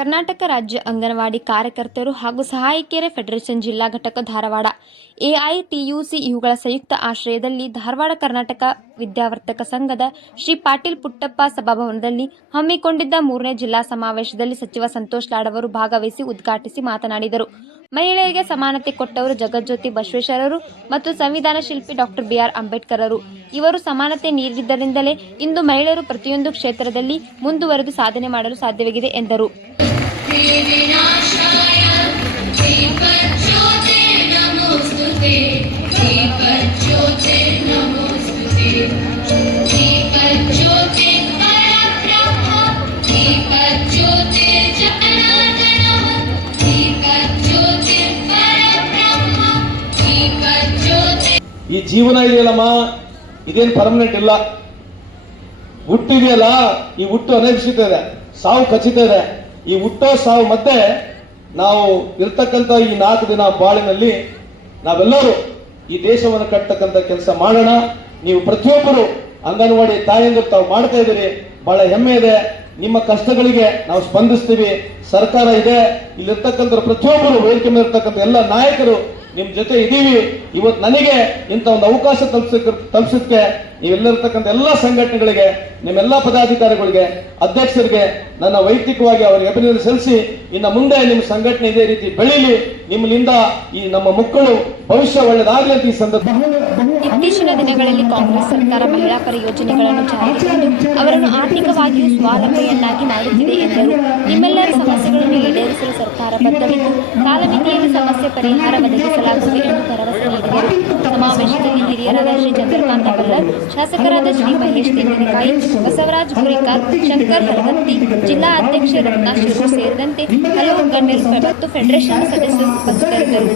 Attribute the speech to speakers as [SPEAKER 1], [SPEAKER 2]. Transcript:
[SPEAKER 1] ಕರ್ನಾಟಕ ರಾಜ್ಯ ಅಂಗನವಾಡಿ ಕಾರ್ಯಕರ್ತರು ಹಾಗೂ ಸಹಾಯಕಿಯರ ಫೆಡರೇಷನ್ ಜಿಲ್ಲಾ ಘಟಕ ಧಾರವಾಡ ಎಐಟಿಯುಸಿ ಇವುಗಳ ಸಂಯುಕ್ತ ಆಶ್ರಯದಲ್ಲಿ ಧಾರವಾಡ ಕರ್ನಾಟಕ ವಿದ್ಯಾವರ್ತಕ ಸಂಘದ ಶ್ರೀ ಪಾಟೀಲ್ ಪುಟ್ಟಪ್ಪ ಸಭಾಭವನದಲ್ಲಿ ಹಮ್ಮಿಕೊಂಡಿದ್ದ ಮೂರನೇ ಜಿಲ್ಲಾ ಸಮಾವೇಶದಲ್ಲಿ ಸಚಿವ ಸಂತೋಷ್ ಲಾಡ್ ಅವರು ಭಾಗವಹಿಸಿ ಉದ್ಘಾಟಿಸಿ ಮಾತನಾಡಿದರು. ಮಹಿಳೆಯರಿಗೆ ಸಮಾನತೆ ಕೊಟ್ಟವರು ಜಗಜ್ಯೋತಿ ಬಸವೇಶ್ವರರು ಮತ್ತು ಸಂವಿಧಾನ ಶಿಲ್ಪಿ ಡಾಕ್ಟರ್ ಬಿಆರ್ ಅಂಬೇಡ್ಕರರು ಇವರು ಸಮಾನತೆ ನೀಡಿದ್ದರಿಂದಲೇ ಇಂದು ಮಹಿಳೆಯರು ಪ್ರತಿಯೊಂದು ಕ್ಷೇತ್ರದಲ್ಲಿ ಮುಂದುವರೆದು ಸಾಧನೆ ಮಾಡಲು ಸಾಧ್ಯವಾಗಿದೆ ಎಂದರು.
[SPEAKER 2] ಈ ಜೀವನ ಇದೆಯಲ್ಲಮ್ಮ? ಇದೇನು ಪರ್ಮನೆಂಟ್ ಇಲ್ಲ. ಹುಟ್ಟಿದೆಯಲ್ಲ ಈ ಹುಟ್ಟು ಅನೇಕ ಇದೆ. ಸಾವು ಖಚಿತ ಇದೆ. ಈ ಹುಟ್ಟೋ ಸಾವು ಮತ್ತೆ ನಾವು ಇರ್ತಕ್ಕಂಥ ಈ ನಾಲ್ಕು ದಿನ ಬಾಳಿನಲ್ಲಿ ನಾವೆಲ್ಲರೂ ಈ ದೇಶವನ್ನು ಕಟ್ಟತಕ್ಕಂಥ ಕೆಲಸ ಮಾಡೋಣ. ನೀವು ಪ್ರತಿಯೊಬ್ಬರು ಅಂಗನವಾಡಿ ತಾಯಂದಿರು ತಾವು ಮಾಡ್ತಾ ಇದ್ದೀರಿ. ಬಹಳ ಹೆಮ್ಮೆ ಇದೆ. ನಿಮ್ಮ ಕಷ್ಟಗಳಿಗೆ ನಾವು ಸ್ಪಂದಿಸ್ತೀವಿ. ಸರ್ಕಾರ ಇದೆ, ಇಲ್ಲಿರ್ತಕ್ಕಂಥ ಪ್ರತಿಯೊಬ್ಬರು ವೇದಿಕೆ ಮೇಲೆ ಎಲ್ಲ ನಾಯಕರು ನಿಮ್ ಜೊತೆ ಇದ್ದೀವಿ ಇವತ್ತು ನನಗೆ ಇಂಥ ಒಂದು ಅವಕಾಶ ತಲುಪಿಸಕ್ಕೆ ತಲುಪಿಸೋದಕ್ಕೆ ನೀವೆಲ್ಲರ್ತಕ್ಕಂಥ ಎಲ್ಲ ಸಂಘಟನೆಗಳಿಗೆ, ನಿಮ್ಮೆಲ್ಲ ಪದಾಧಿಕಾರಿಗಳಿಗೆ, ಅಧ್ಯಕ್ಷರಿಗೆ ನನ್ನ ವೈಯಕ್ತಿಕವಾಗಿ ಅವರಿಗೆ ಅಭಿನಂದನೆ ಸಲ್ಲಿಸಿ, ಇನ್ನು ಮುಂದೆ ನಿಮ್ಮ ಸಂಘಟನೆ ಇದೇ ರೀತಿ ಬೆಳೀಲಿ. ನಿಮ್ಮಲ್ಲಿಂದ ಈ ನಮ್ಮ ಮಕ್ಕಳು ಭವಿಷ್ಯ ಒಳ್ಳೆದಾಗಲಿ ಅಂತ ಈ ಸಂದರ್ಭ
[SPEAKER 1] ಇತ್ತೀಚಿನ ದಿನಗಳಲ್ಲಿ ಕಾಂಗ್ರೆಸ್ ಸರ್ಕಾರ ಮಹಿಳಾ ಪರ ಯೋಜನೆಗಳನ್ನು ಜಾರಿಗೆ ತಂದು ಅವರನ್ನು ಆರ್ಥಿಕವಾಗಿಯೂ ಸ್ವಾವಲಂಬಿಯನ್ನಾಗಿ ಮಾಡುತ್ತಿದೆ ಸರ್ಕಾರ ಬದ್ಧವಿದ್ದು ಕಾಲಮಿತಿಯಲ್ಲಿ ಸಮಸ್ಯೆ ಪರಿಹಾರ ಒದಗಿಸಲಾಗುವುದು ಎಂದು ಭರವಸೆ ನೀಡಿದರು ಸಮಾವೇಶದಲ್ಲಿ ಹಿರಿಯರಾದ ಶ್ರೀ ಚಂದ್ರಕಾಂತ ಬಲ್ಲರ್ ಶಾಸಕರಾದ ಶ್ರೀ ಮಹೇಶ್ ತೆಂಗಿನಕಾಯಿ, ಬಸವರಾಜ್ ಗುರಿಕಾರ್ ಶಂಕರ್ ಹರಗತ್ತಿ ಜಿಲ್ಲಾ ಅಧ್ಯಕ್ಷ ರತ್ನಾ ಶಿರು ಸೇರಿದಂತೆ ಹಲವು ಗಣ್ಯರು ಮತ್ತು ಫೆಡರೇಷನ್ ಸದಸ್ಯರು ಉಪಸ್ಥಿತರಿದ್ದರು.